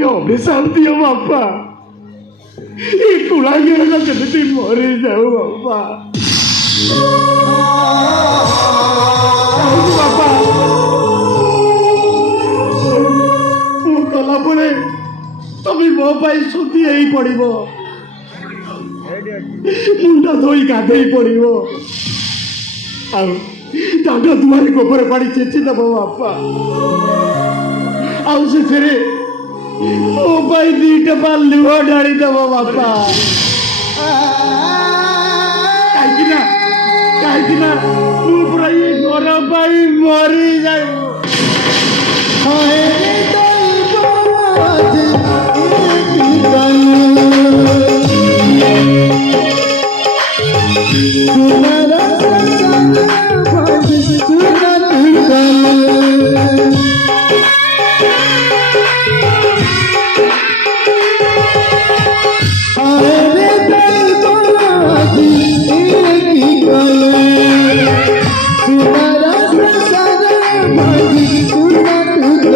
मते अभिशाप दियो बापा ये कुलांगिर का केमिति मरी जाओ बापा बापा मु कला परे तभी मो पाई सुधी हेई पड़िबो मुंडा धोई गाधेई पड़िबो आ दादा दुआरे गोबर पानी चेची दबो बापा आउ से फेरे ओ भाई दीटा पाल लुआ डाली दबो बापा काई ना तू पूरा ये गोरा भाई मरी जाए